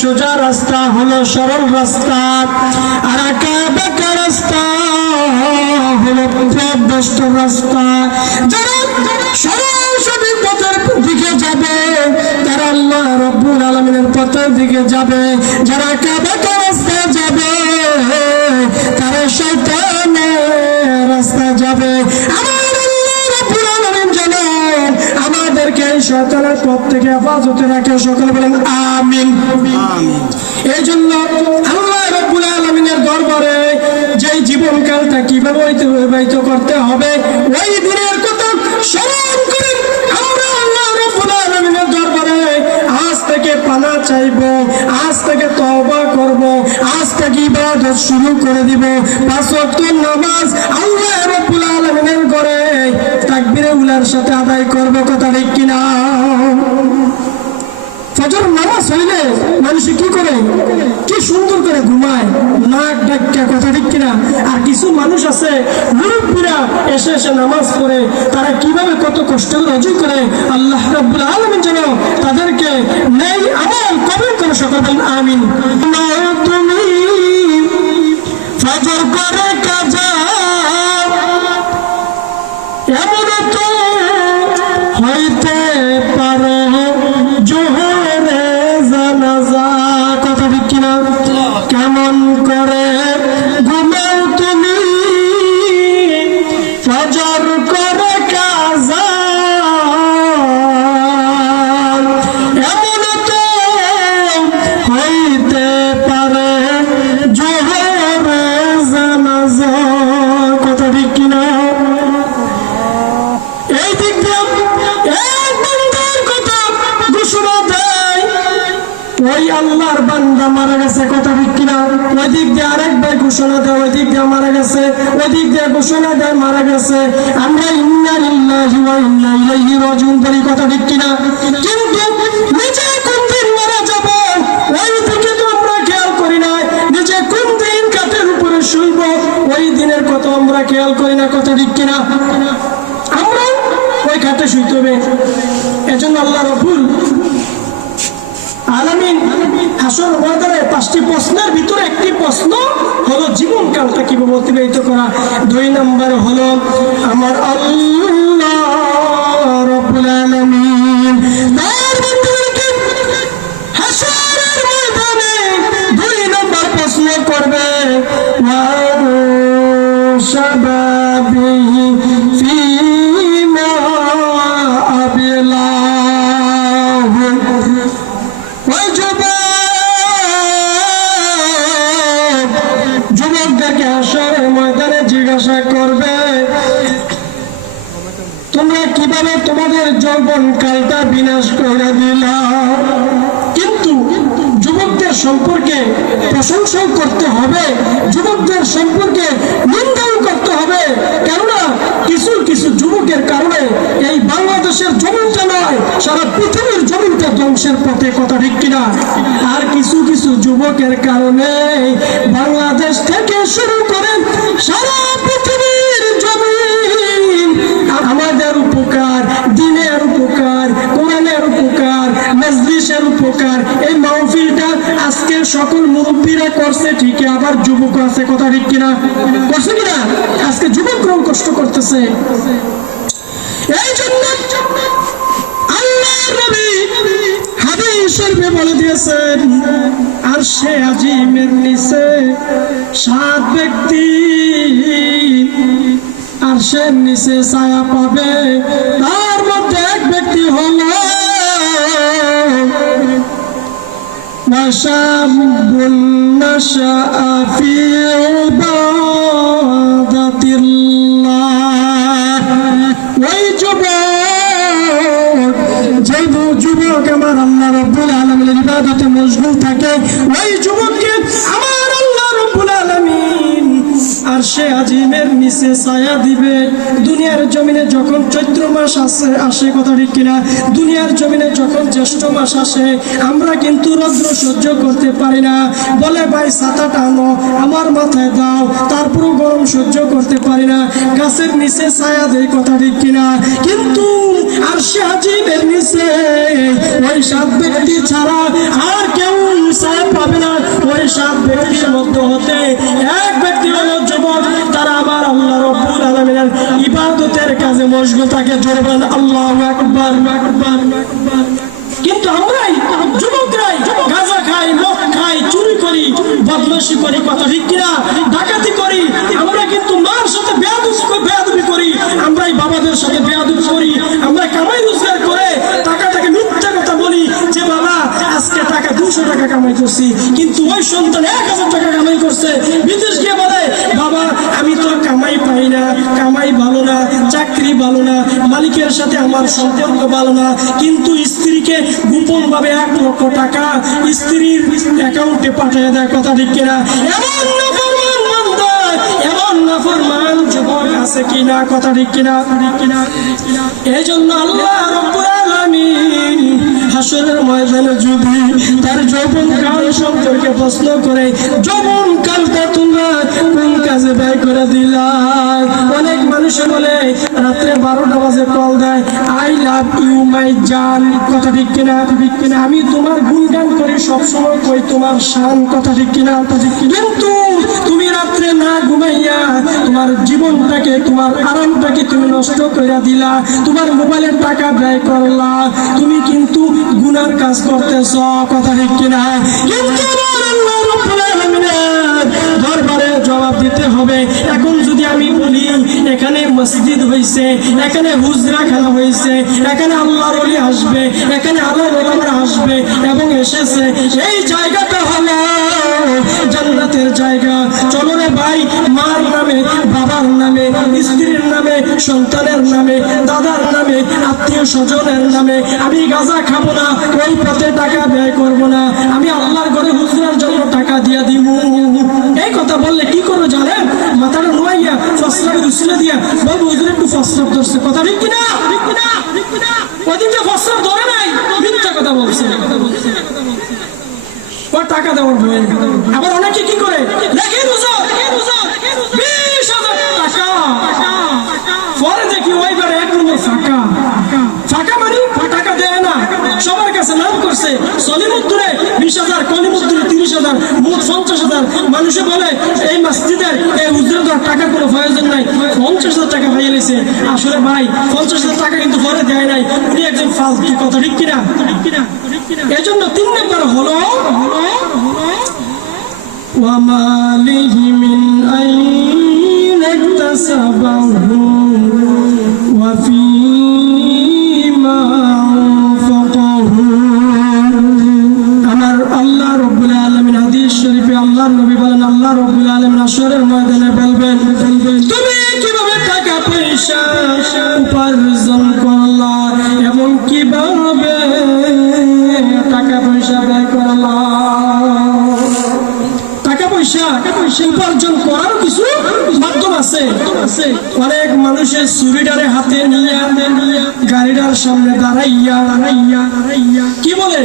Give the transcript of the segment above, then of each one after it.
সোজা রাস্তা হলো সরল রাস্তা, আর আঁকা বাঁকা রাস্তা হলো পথভ্রষ্ট রাস্তা। যারা সরল সঠিক পথের দিকে যাবে তারা আল্লাহ রাব্বুল আলামিনের পথের দিকে যাবে, যারা আঁকা বাঁকা রাস্তায় যাবে তারা শয়তানের রাস্তায় যাবে। আমাদেরকে শয়তানের পথ থেকে হেফাজতে রাখে, সকলে বলেন আমিন। এই জন্য আল্লাহ রাব্বুল আলামিনের দরবারে যে জীবনকালটা কিভাবে অতিবাহিত করতে হবে ওই দিনের কথা স্মরণ করে আমরা আল্লাহ রাব্বুল আলামিনের দরবারে আজ থেকে পানা চাইবো, আজ থেকে তওবা করব, আজ থেকে ইবাদত শুরু করে দিব। 5 ওয়াক্ত নামাজ আল্লাহ রাব্বুল আলামিনের ঘরে তাকবীরে উলার সাথে আদায় করব, কথা ঠিক কিনা? ফজর নামাজ হইলে মানুষ কি করে, কি সুন্দর করে ঘুমায়, নাক ডাক্কা, কথা ঠিক কিনা? আর কিছু মানুষ আছে মুরব্বীরা এসে এসে নামাজ পড়ে, তারা কিভাবে কত কষ্ট করে রুজু করে। আল্লাহ রাব্বুল আলামিন যেন তাদেরকে নেই আমল কবুল করে, সকলে বলেন আমিন। তুমি ফজর করে কাজা এমন তো হইতে পারে জোহরে জানাজা, কথা ঠিক কিনা? কেমন করে ঘুমাও তুমি ফজর করে কাজা, এমন তো হইতে পারে জোহরে জানাজা, কথা ঠিক কিনা? এই দিক দিয়ে এক বান্দার কথা ঘোষণা দেয় ওই আল্লাহর বান্দা মারা গেছে, কথা ঠিক কিনা? ওই দিক দিয়ে আরেক ভাই ঘোষণা দেয় ওই দিক দিয়ে মারা গেছে, ওই দিক দিয়ে ঘোষণা দেয় মারা গেছে। আমরা ইন্না লিল্লাহি ওয়া ইন্না ইলাইহি রাজিউন বলি, কথা ঠিক কিনা? কিন্তু নিজে কোন দিন মারা যাব ওই দিকে তো আমরা খেয়াল করি না, নিজে কোন দিন কাঠের উপরে শুইব ওই দিনের কথা আমরা খেয়াল করি না, কথা ঠিক কিনা? আমরা ওই খাটে শুইতে হবে। এজন্য আল্লাহ রাব্বুল আলামিন হাসর ময়দানে 5টি প্রশ্নের ভিতরে একটি প্রশ্ন হলো জীবনকালটা কিভাবে অতিবাহিত করা। 2 নম্বর হলো আমার আল্লাহ রাব্বুল আলামিন তার বান্দাদেরকে হাসরের ময়দানে 2 নম্বর প্রশ্ন করবে, ওয়া শাবাবিহি ফিমা আবিলাহু, ওই যুবকদেরকে হাসরের ময়দানে জিজ্ঞাসা করবে তোমরা কিভাবে তোমাদের যৌবনকালটা বিনাশ করে দিলা। কিন্তু যুবকদের সম্পর্কে প্রশংসাও করতে হবে, যুবকদের সম্পর্কে নিন্দাও করতে হবে, কেননা কিছু কিছু যুবকের কারণে এই বাংলাদেশের জমিনটা নয় সারা পৃথিবীর জমিনটা ধ্বংসের পথে, কথা ঠিক কিনা? আর কিছু কিছু যুবকের কারণে বাংলাদেশ থেকে শুরু করে সারা পৃথিবীর জমিন আমাদের উপকার, দিনের উপকার, কোরআনের উপকার, মজলিসের উপকার, এই মাহফিলটা আজকে সকল মুরব্বীরা করছে ঠিকই, আবার যুবক আছে, কথা ঠিক কিনা? করছে কিনা? আজকে যুবকরাও কষ্ট করতেছে। এই জন্য আল্লাহর নবী হাদিস শরীফে বলে দিয়েছেন আরশে আজিমের নিচে 7 ব্যক্তি আরশের নিচে ছায়া পাবে, তার মধ্যে এক ব্যক্তি হলো ওয়াশাবুন নাশাআ ফি ইবাদাতিল্লাহ, ওই যুবক আমার আল্লাহ রাব্বুল আলামিনের ইবাদতে মশগুল থাকে, ওই যুবককে আমার আল্লাহ রাব্বুল আলামিন আরশে আজিমের নিচে ছায়া দিবে। দুনিয়ার দুনিয়ার জমিনে যখন চৈত্র মাস আসে কথা ঠিক কিনা, দুনিয়ার জমিনে যখন জ্যৈষ্ঠ মাস আসে আমরা কিন্তু রৌদ্র সহ্য করতে পারি না, বলে ভাই ছাতাটা আনো আমার মাথায় দাও, তারপরও গরম সহ্য করতে পারি না, গাছের নিচে ছায়া দেয় কথা ঠিক কিনা। কিন্তু আরশে আজিমের নিচে ওই 7 ব্যক্তি ছাড়া আর কেউ ছায়া পাবে না। ওই 7 ব্যক্তির মধ্যে হতে এক ব্যক্তি হলো যুবক, তারা আমার আল্লাহ রাব্বুল আলামিনের ইবাদতের কাজে মশগুল থাকে। জোরে বলেন আল্লাহু আকবার। কিন্তু আমরাই যুবকরাই গাঁজা খাই, মদ খাই, চুরি করি, বদমাশি করি কথা ঠিক কিনা, ডাকাতি করি, আমরা কিন্তু মার সাথে বেয়াদবি করি, আমরাই বাবাদের সাথে বেয়াদবি করি, আমরা কামাই রোজগার করে টাকাটাকে মিথ্যা কথা বলি যে বাবা আজকে টাকা 200 টাকা কামাই করছি, কিন্তু ওই সন্তান 1000 টাকা কামাই করছে, বিদেশ গিয়ে বলে বাবা আমি তো কামাই পাই না, কামাই ভালো না, চাকরি ভালো না, মালিকের সাথে আমার সম্পর্ক ভালো না, কিন্তু স্ত্রীকে গোপন ভাবে 1 লক্ষ টাকা স্ত্রীর অ্যাকাউন্টে পাঠিয়ে দেয় কথা ঠিক কিনা। এমন নাফরমান বান্দা, এমন নাফরমান যুবক আছে কিনা কথা ঠিক কিনা। এই জন্য আল্লাহ রাব্বুল আলামিন হাসরের ময়দানে যদি তার যৌবনকাল সম্পর্কে প্রশ্ন করে, যৌবনকালটা তোমরা কোন কাজে ব্যয় করে দিলা? অনেক মানুষ বলে রাত্রে 12টা বাজে কল দেয়, আই লাভ ইউ মাই জান কথা ঠিক কিনা। আমি তোমার গুণগান করি সবসময়, কই তোমার শান কথা ঠিক কিনা। কিন্তু তুমি রাত্রে না ঘুমাইয়া তোমার জীবনটাকে, তোমার আরামটাকে তুমি নষ্ট করে দিলা, তোমার মোবাইলের টাকা ব্যয় করলা, তুমি কিন্তু গুনার কাজ করতেছ কথা ঠিক কিনা। কিন্তু আল্লাহ রাব্বুল আলামিনের দরবারে জবাব দিতে হবে। এখন যদি আমি বলি এখানে মসজিদ হয়েছে, এখানে হুজরা খেলা হয়েছে, এখানে আল্লাহর ওলি আসবে, এখানে আল্লাহর ওলামারা আসবে এবং এসেছে, এই জায়গাটা হলো জান্নাতের জায়গা। চলো রে ভাই, মার নামে, বাবার নামে, স্ত্রীর নামে, সন্তানের নামে, দাদার নামে, আত্মীয় স্বজনের নামে আমি গাঁজা খাবো না, ওই পথে টাকা ব্যয় করবো না, আমি আল্লাহর ঘরে হুজরার জন্য টাকা দিয়ে দিব। এই কথা বললে কি করো জানেন? মাথাটা নোয়াইয়া ফসলাকে দুসলে দিয়া বলবো হুজুর একটু ফসলাপ ধরছে কথা ঠিক কিনা। ওদিকে ফসলাপ ধরে নাই, মিথ্যা কথা বলছে, ওর টাকা দেওয়ার ভয়। আবার অনেকে কি করে লেখে 20,000 টাকা, পরে দেখি ওই ঘরে 1 নম্বর ফাঁকা। ফাঁকা মানে টাকা দেয় না, সবার কাছে নাম করছে সলিমুদ্দুরে 20,000, কলিমুদ্দুরে 30,000, মোট 50,000। মানুষে বলে এই মসজিদের এই হুজুরের টাকা কোনো প্রয়োজন নাই, 50,000 টাকা পাইয়ে নিছে। আসলে ভাই 50,000 টাকা কিন্তু পরে দেয় নাই, উনি একজন ফালতু কথা ঠিক কিনা। এই জন্য 3 নম্বর হলো ওয়ামালিহি মিন আইন ইকতাসাবাহু ওয়া ফীমা আনফাকাহু। আমার আল্লাহ রাব্বুল আলামিন হাদিস শরীফে আল্লাহর নবী বলেন, আল্লাহ রাব্বুল আলামিন হাসরের ময়দানে বলবেন তুমি কিভাবে টাকা পয়সা উপার্জন করলা এবং কিভাবে টাকা পয়সা ব্যয় করলা। টাকা পয়সা উপার্জন করার কিছু মাধ্যম আছে। অনেক মানুষের চুরিটারে হাতে নিয়ে গাড়িটার সামনে দাঁড়াইয়া কি বলে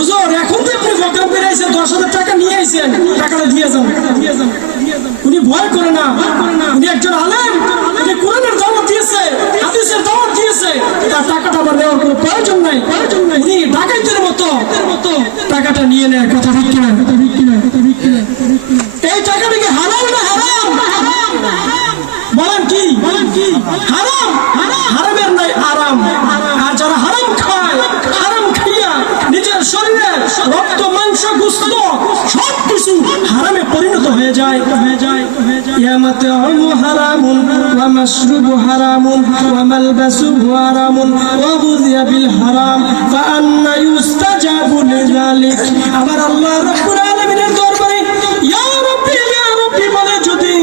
হুজুর এখন তো আপনি প্রোগ্রাম করে আইছেন, 10,000 টাকা নিয়ে আইছেন, টাকাটা দিয়ে যান। উনি ভয় করে না, উনি একজন আলেম, উনি কোরআনের দাওয়াত দিয়েছে, হাদিসের দাওয়াত দিয়েছে, তার টাকাটা আবার নেওয়ার কোনো প্রয়োজন নাই। উনি ডাকাইতের মতো টাকাটা নিয়ে নেয় কথা ঠিক কিনা। এই টাকাটা কি হারাম না হারাম? বলেন কি হারাম? হারামের নাই আরাম। আর যারা হারাম খায়, হারাম খাইয়া নিজের শরীরের রক্ত, মাংস, গোশত সবকিছু হারামে পরিণত হয়ে যায়। ইয়া মাতআমু হারামুন ওয়া মাশরুবু হারামুন ওয়া মালবাসুহু হারামুন ওয়া গুযিয়া বিল হারাম ফাআন্না ইউস্তাজাবু লিযালিক। আবার আল্লাহ রাব্বুল আলামিনের দরবারে ইয়া রাব্বি বলে যদি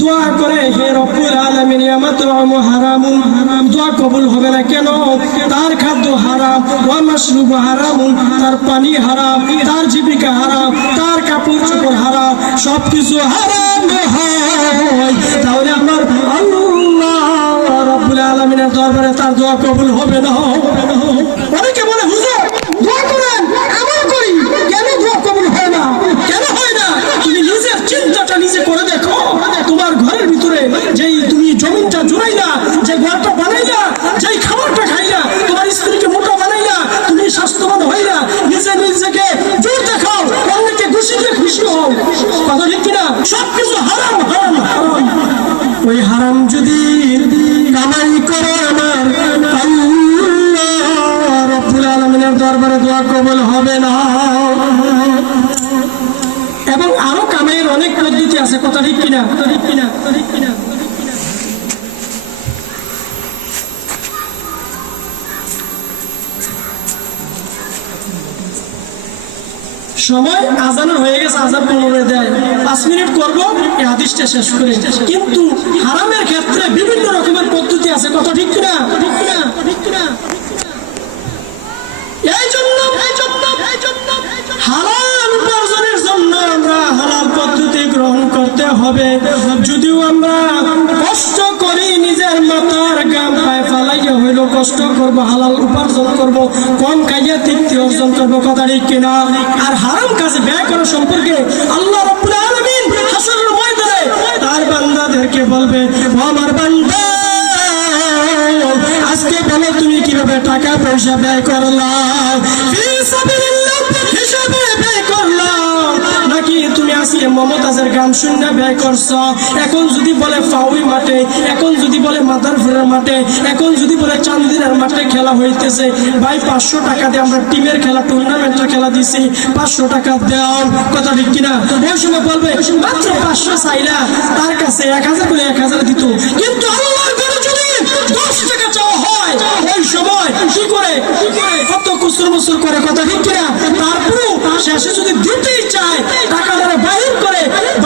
দোয়া করে, হে রব্বুল আলামিন ইয়া মাতআমু হারামুন, দোয়া কবুল হবে না কেন? তার খাদ্য হারাম, ওয়া মাশরুবু হারামুন, তার পানি হারাম, তার জীবিকা হারাম, তার কাপড় চোপড় হারাম, সবকিছু হারাম হয়। তাহলে আমার আল্লাহ আলামিনের দরবারে তার দোয়া কবুল হবে না। অনেকে বলে হুজুর দোয়া করেন, আমল করি, কেন দোয়া কবুল হয় না? কেন হয় না? তুমি নিজের চিন্তাটা নিজে করে দেখো। তোমার ঘরের ভিতরে যেই তুমি জমিনটা জুড়াইলা, যে ঘরটা বানাইলা, যেই খাবারটা খাইলা, তোমার স্ত্রীকে মোটা বানাইলা, তুমি স্বাস্থ্যবান হইলা, নিজেকে জোর দেখাও, অন্যকে খুশি দিয়ে খুশি হও। কথা ঠিক কিনা? সবকিছু হারাম হারাম হারাম। ওই হারাম যদি কামাই করে আমার আল্লাহ রাব্বুল আলামিনের দরবারে দোয়া কবুল হবে না। এবং আরো কামাইয়ের অনেক পদ্ধতি আছে। কথা ঠিক কিনা? ঠিক কিনা? ঠিক কিনা? সময় আজানের হয়ে গেছে, আজান 15 দেয়, 5 মিনিট করবো এই হাদিসটা শেষ করে। কিন্তু হারামের ক্ষেত্রে বিভিন্ন রকমের পদ্ধতি আছে। কথা ঠিক কিনা? ঠিক কিনা? ঠিক কিনা? এই জন্য হালাল উপার্জনের জন্য আমরা হালাল পদ্ধতি গ্রহণ করতে হবে। যদিও আমরা কষ্ট করি, নিজের মাথার গাম পায়ে ফালাইয়া হইলো কষ্ট করব, হালাল উপার্জন করব, কম খাইয়া তৃপ্তি অর্জন করব। কথা ঠিক কিনা? আর হারাম কাজে ব্যয় করা সম্পর্কে আল্লাহ রাব্বুল আলামিন হাসরের ময়দানে তার বান্দাদেরকে বলবে, ও আমার বান্দা, আজকে বলো তুমি কিভাবে টাকা পয়সা ব্যয় করলা? ফি সাবিলিল্লাহ হিসাবে ব্যয় করলা, নাকি তুমি আজকে মমতাজের গান শুনে ব্যয় করছো? এখন যদি বলে ফাউই মাঠে, এখন যদি বলে মাদারপুরের মাঠে, এখন যদি বলে চান্দিনার মাঠে খেলা হইতেছে, ভাই 500 টাকা দিয়ে আমরা টিমের খেলা, টুর্নামেন্টের খেলা দিছি, 500 টাকা দাও। কথা ঠিক কিনা? ওই সময় বলবে মাত্র 500 চাইলা, তার কাছে 1000 করে 1000 দিত। কিন্তু আল্লাহর ঘরে যদি 10 টাকা চাওয়া হয়, ওই সময় কি করে কত কুসুর মুসুর করে। কথা ঠিক কিনা? তারপরেও শেষে যদি দিতেই চায়, টাকাটা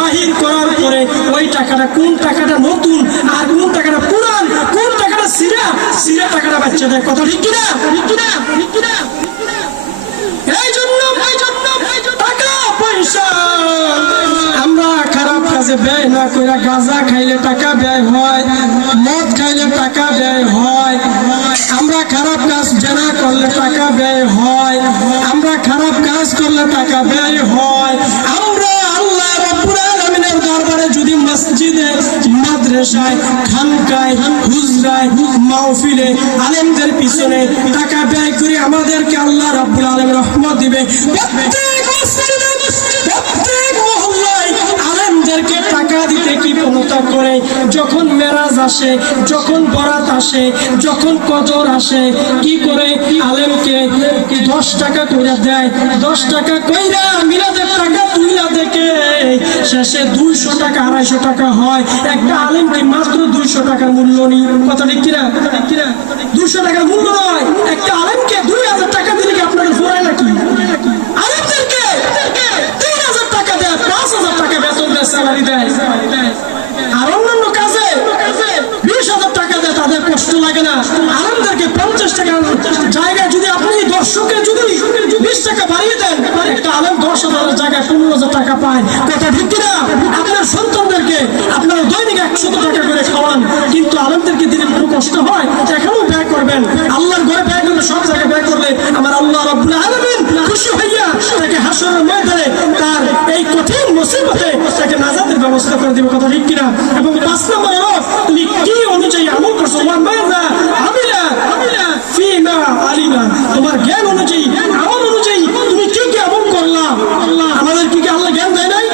বাহির করার পরে ওই টাকাটা, কোন টাকাটা নতুন আর কোন টাকাটা পুরান, কোন টাকাটা সিরা টাকাটা বাচ্চা দেয়। কথা ঠিক কিনা? ঠিক কিনা? ঠিক কিনা? এই জন্য টাকা পয়সা আমরা খারাপ কাজে ব্যয় না করে, গাঁজা খাইলে টাকা ব্যয় হয়, মদ খাইলে টাকা ব্যয় হয়, আমরা খারাপ কাজ জেনা করলে টাকা ব্যয় হয়, আমরা খারাপ কাজ করলে টাকা ব্যয় হয়। আমরা আল্লাহ রাব্বুল আলামিনের দরবারে যদি মসজিদে, মাদ্রাসায়, খানকায়, হুজরায়, মাহফিলে, আলেমদের পিছনে টাকা ব্যয় করি, আমাদেরকে আল্লাহ রাব্বুল আলামিন রহমত দিবে। প্রত্যেক মসজিদে, প্রত্যেক মহল্লায় আলেমদেরকে টাকা দিতে কি প্রণতা করে। যখন মেরাজ আসে, যখন বরাত আসে, যখন কদর আসে, কি করে আলেমকে 10 টাকা করে দেয়। 10 টাকা কইরা মিলাদের টাকা তুইলা দেখে শেষে 200 টাকা 250 টাকা হয়। একটা আলেমকে মাত্র 200 টাকার মূল্য নেই। কথা ঠিক কিনা? 200 টাকার মূল্য নয়। একটা আলেমকে 2000 টাকা দিলে কি আপনাদের ফুরায় নাকি? আলেমদেরকে 3000 টাকা দেয়, 5000 টাকা বেতন দেয়, স্যালারি দেয়। আর অন্যান্য কাজে 20,000 টাকা দেয়, তাদের কষ্ট লাগে না। আলেমদেরকে 50 টাকার জায়গায় যদি আপনি দর্শকে যদি 20 টাকা বাড়িয়ে দেন, একটা আলেম 10,000 জায়গায় 15,000 টাকা পায়। কথা ঠিক কিনা? আপনার সন্তানদেরকে আপনারা দৈনিক 100 টাকা করে খাওয়ান, কিন্তু আলেমদেরকে দিলে কোনো কষ্ট হয়? এখানেও ব্যয় করবেন। আল্লাহর ঘরে ব্যয় করলে, সব জায়গায় ব্যয় করলে আমার আল্লাহ রাব্বুল আলামিন খুশি হইয়া তাকে হাসরের ময়দানে তার এই কঠিন মুসিবতে তাকে নাজাতের ব্যবস্থা করে দিবে। কথা ঠিক কিনা? এবং 5 নম্বর হলো তুমি কি অনুযায়ী আমল করছো। ফিমা আলিমা, তোমার জ্ঞান অনুযায়ী, আমল অনুযায়ী তুমি কি কি আমল করলা। আমাদের কি আল্লাহ জ্ঞান দেয় নাই?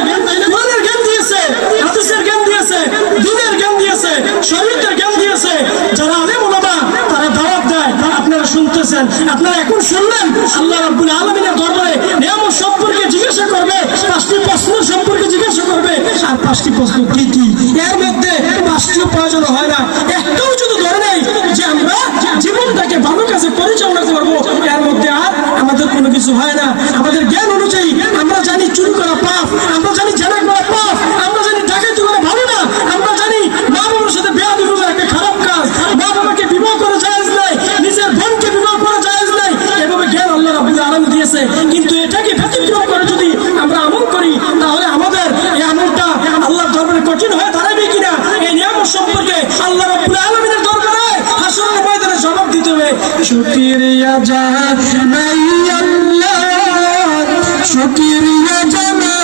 কোরআনের জ্ঞান দিয়েছে, হাদিসের জ্ঞান দিয়েছে, দ্বীনের জ্ঞান দিয়েছে, শরীয়তের জ্ঞান দিয়েছে। যারা আলেম ওলামা তারা দাওয়াত দেয়, আপনারা শুনতেছেন। আপনারা এখন শুনলেন আল্লাহ রাব্বুল আলামিনের দরবারে নিয়ামত সম্পর্কে জিজ্ঞাসা করবে, 5টি প্রশ্ন সম্পর্কে জিজ্ঞাসা করবে। আর 5টি প্রশ্ন কি কি? এর মধ্যে 5টিও প্রয়োজন হয় না। একটাও যদি ধরে নেই যে আমরা জীবনটাকে ভালো কাজে পরিচালনা করবো, এর মধ্যে আর আমাদের কোনো কিছু হয় না। আমাদের জ্ঞান অনুযায়ী আমরা জানি চুরি করা পাপ, আমরা জানি জেনা করা পাপ, আমরা জানি ডাকাতি করা ভালো না, আমরা জানি মা বাবার সাথে বেয়াদবি করা একটা খারাপ কাজ, মা বাবাকে বিবাহ করা জায়েজ নাই, নিজের বোনকে বিবাহ করা জায়েজ নাই। এভাবে জ্ঞান আল্লাহ রাব্বুল আলামিন দিয়েছে। কিন্তু এটাকে ব্যতিক্রম করে যদি আমরা আমল করি, তাহলে আমাদের এই আমলটা আল্লাহর দরবারে কঠিন হয়ে দাঁড়াবে কিনা, এই নিয়ামত সম্পর্কে আল্লাহ রাব্বুল শুকরিয়া জানাই আল্লাহ, শুকরিয়া জানাই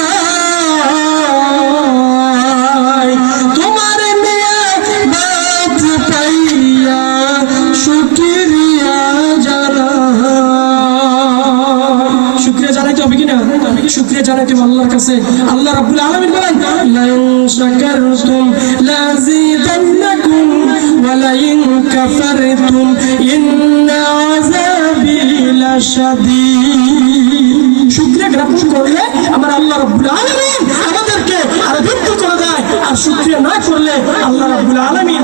তোমার নিয়ামত পাইয়া, শুকরিয়া জানাই। শুকরিয়া জানাইতে হবে কিনা? শুকরিয়া জানাইতে হবে আল্লাহর কাছে। আল্লাহ রাব্বুল আলামিন বলেন, লা ইন শাকারতুম লাযিদান্নাকুম ওয়া লা ইন কাফারতুম ইন্না আযাবি লাশাদীদ। শুকরিয়া জ্ঞাপন করলে আমার আল্লাহ রাব্বুল আলামিন আমাদেরকে আরো বৃদ্ধি করে দেয়, আর শুকরিয়া না করলে আল্লাহ রাব্বুল আলামিন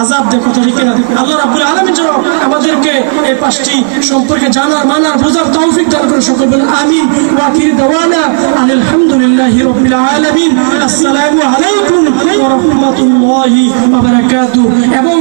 আযাব দেয়। কথা ঠিক না? আল্লাহ রাব্বুল আলামিন যেন আমাদেরকে এই পাঁচটি সম্পর্কে জানার, মানার, বোঝার তৌফিক দান করে। সকল বলেন আমিন। ওয়া আখির দাওয়ানা আলহামদুলিল্লাহি রাব্বিল আলামিন। আসসালামু আলাইকুম ওয়া রাহমাতুল্লাহি ওয়া বারাকাতুহু। এবং